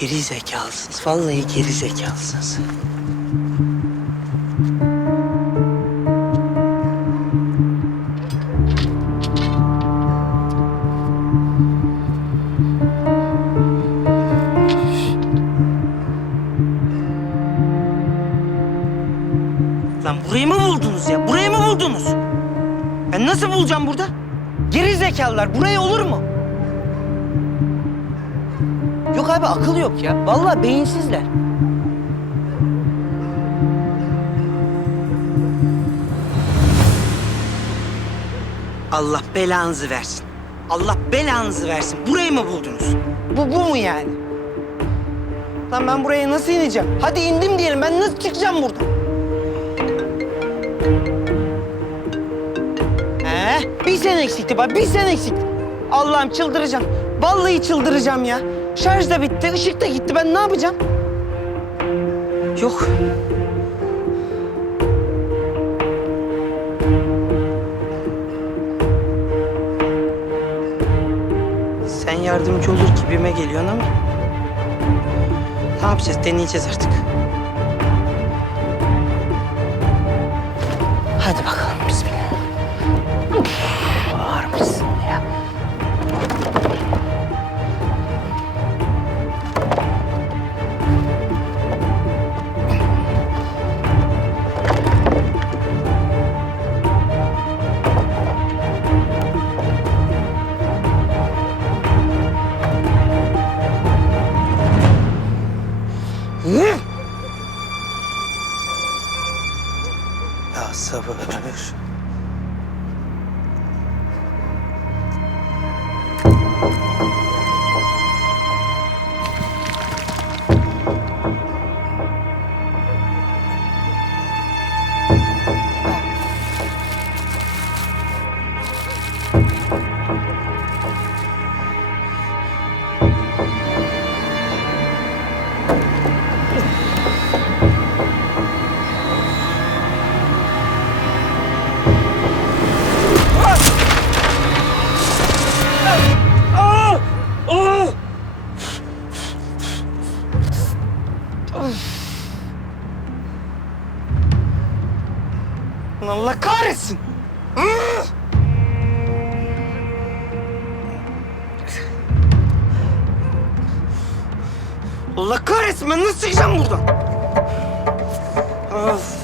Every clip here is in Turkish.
Geri zekalısınız. Vallahi geri zekalısınız. Lan burayı mı buldunuz ya? Burayı mı buldunuz? Ben nasıl bulacağım burada? Geri zekalılar buraya olur mu? Yok abi akıl yok ya. Vallahi beyinsizler. Allah belanızı versin. Allah belanızı versin. Burayı mı buldunuz? Bu bu mu yani? Lan ben buraya nasıl ineceğim? Hadi indim diyelim. Ben nasıl çıkacağım buradan? He? Bir sene eksikti bak, bir sene eksikti. Allah'ım çıldıracağım. Vallahi çıldıracağım ya. Şarj da bitti, ışık da gitti. Ben ne yapacağım? Yok. Sen yardımcı olur gibime geliyorsun ama... Ne yapacağız? Deneyeceğiz artık. Ya sabır. Allah kahretsin. Allah kahretsin ben nasıl çıkacağım buradan? Of.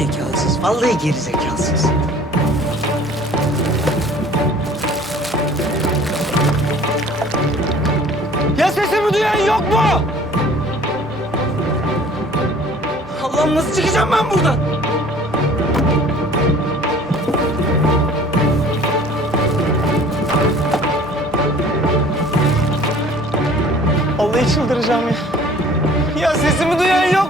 Zekalısınız. Vallahi geri zekalısınız. Ya sesimi duyan yok mu? Allah'ım nasıl çıkacağım ben buradan? Vallahi çıldıracağım ya. Ya sesimi duyan yok